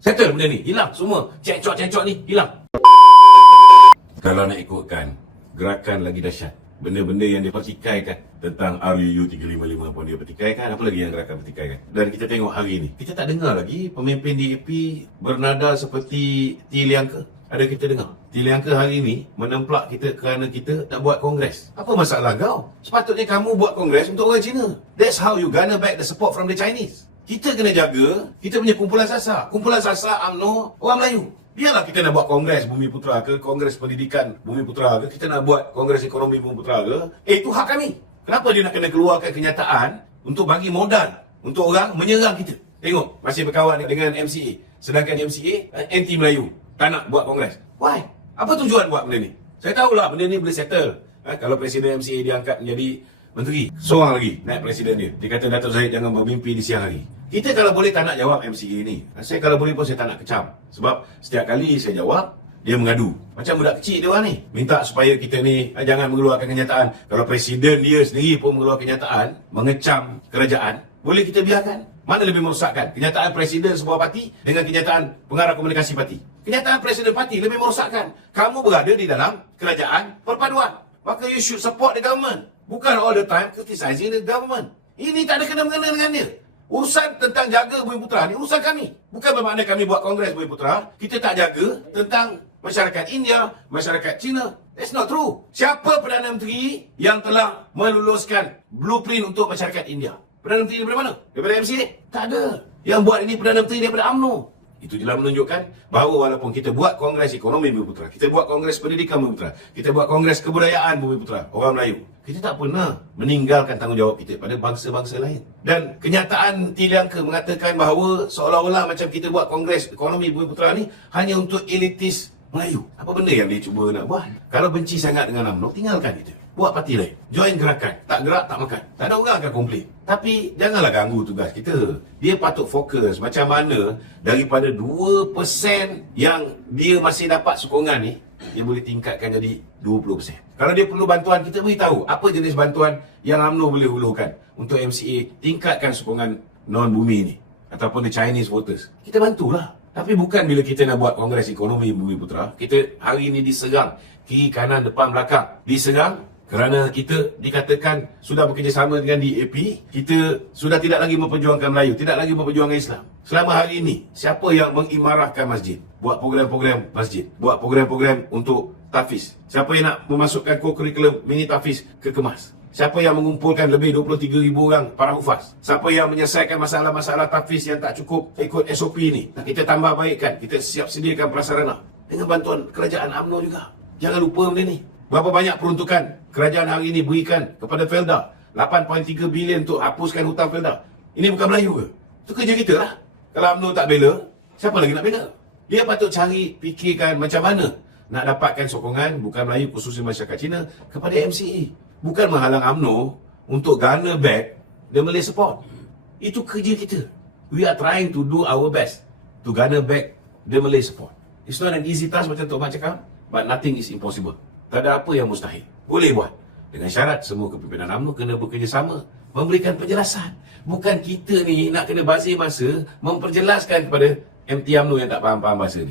Settle benda ni, hilang semua. Cekcok ni, hilang. Kalau nak ikutkan, gerakan lagi dahsyat. Benda-benda yang dia pertikaikan tentang RUU 355 pun dia pertikaikan. Apa lagi yang gerakan pertikaikan? Dan kita tengok hari ni, kita tak dengar lagi pemimpin DAP bernada seperti T. Liangke. Ada kita dengar T. Liangke hari ni menemplak kita kerana kita tak buat kongres. Apa masalah kau? Sepatutnya kamu buat kongres untuk orang Cina. That's how you gonna back the support from the Chinese. Kita kena jaga kita punya kumpulan sasar. Kumpulan sasar UMNO orang Melayu. Biarlah kita nak buat kongres Bumi Putera ke, kongres pendidikan Bumi Putera ke, kita nak buat kongres ekonomi Bumi Putera ke, itu hak kami. Kenapa dia nak kena keluarkan kenyataan untuk bagi modal untuk orang menyerang kita? Tengok, masih berkawan dengan MCA. Sedangkan MCA anti Melayu, tak nak buat kongres. Why? Apa tujuan buat benda ni? Saya tahulah benda ni boleh settle. Kalau Presiden MCA diangkat menjadi menteri, seorang lagi naik presiden dia. Dia kata Datuk Zahid jangan bermimpi di siang hari. Kita kalau boleh tak nak jawab MCA ni. Saya kalau boleh pun saya tak nak kecam. Sebab setiap kali saya jawab, dia mengadu. Macam budak kecil dia orang ni. Minta supaya kita ni jangan mengeluarkan kenyataan. Kalau presiden dia sendiri pun mengeluarkan kenyataan, mengecam kerajaan, boleh kita biarkan? Mana lebih merosakkan? Kenyataan presiden sebuah parti dengan kenyataan pengarah komunikasi parti. Kenyataan presiden parti lebih merosakkan. Kamu berada di dalam kerajaan perpaduan. Maka you should support the government. Bukan all the time criticizing the government. Ini tak ada kena-mengena dengan dia. Urusan tentang jaga Bumi Putera ni urusan kami. Bukan bermakna kami buat kongres Bumi Putera, kita tak jaga tentang masyarakat India, masyarakat Cina. That's not true. Siapa Perdana Menteri yang telah meluluskan blueprint untuk masyarakat India? Perdana Menteri daripada mana? Daripada MCA? Tak ada. Yang buat ini Perdana Menteri daripada UMNO. Itu jelas menunjukkan bahawa walaupun kita buat kongres ekonomi Bumi Putera, kita buat kongres pendidikan Bumi Putera, kita buat kongres kebudayaan Bumi Putera, orang Melayu, kita tak pernah meninggalkan tanggungjawab kita pada bangsa-bangsa lain. Dan kenyataan T. Liangke mengatakan bahawa seolah-olah macam kita buat kongres ekonomi Bumi Putera ni hanya untuk elitis Melayu. Apa benda yang dia cuba nak buat? Kalau benci sangat dengan UMNO, tinggalkan kita. Buat parti lain. Join gerakan. Tak gerak, tak makan. Tak ada orang akan komplain. Tapi janganlah ganggu tugas kita. Dia patut fokus macam mana daripada 2% yang dia masih dapat sokongan ni, dia boleh tingkatkan jadi 20%. Kalau dia perlu bantuan, kita beritahu apa jenis bantuan yang UMNO boleh hulurkan untuk MCA tingkatkan sokongan non-bumi ni ataupun the Chinese voters. Kita bantulah. Tapi bukan bila kita nak buat kongres ekonomi Bumi Putera, kita hari ini diserang kiri kanan depan belakang. Diserang kerana kita dikatakan sudah bekerjasama dengan DAP, kita sudah tidak lagi memperjuangkan Melayu, tidak lagi memperjuangkan Islam. Selama hari ini, siapa yang mengimarahkan masjid? Buat program-program masjid, buat program-program untuk tahfiz. Siapa yang nak memasukkan co-curriculum mini tahfiz ke Kemas? Siapa yang mengumpulkan lebih 23,000 orang para hufaz? Siapa yang menyelesaikan masalah-masalah tahfiz yang tak cukup ikut SOP ni? Kita tambah baikkan, kita siap sediakan prasarana dengan bantuan kerajaan UMNO juga. Jangan lupa benda ni. Berapa banyak peruntukan kerajaan hari ini berikan kepada Felda? 8.3 bilion untuk hapuskan hutang Felda. Ini bukan Melayu ke? Itu kerja kita lah. Kalau UMNO tak bela, siapa lagi nak bela? Dia patut cari, fikirkan macam mana nak dapatkan sokongan, bukan Melayu khususnya masyarakat Cina, kepada MCA. Bukan menghalang UMNO untuk garner back the Malay support. Itu kerja kita. We are trying to do our best to garner back the Malay support. It's not an easy task macam Tok Mat cakap, but nothing is impossible. Tak ada apa yang mustahil. Boleh buat. Dengan syarat semua kepimpinan UMNO kena bekerjasama, memberikan penjelasan. Bukan kita ni nak kena bazir masa memperjelaskan kepada MT UMNO yang tak faham-faham bahasa ni.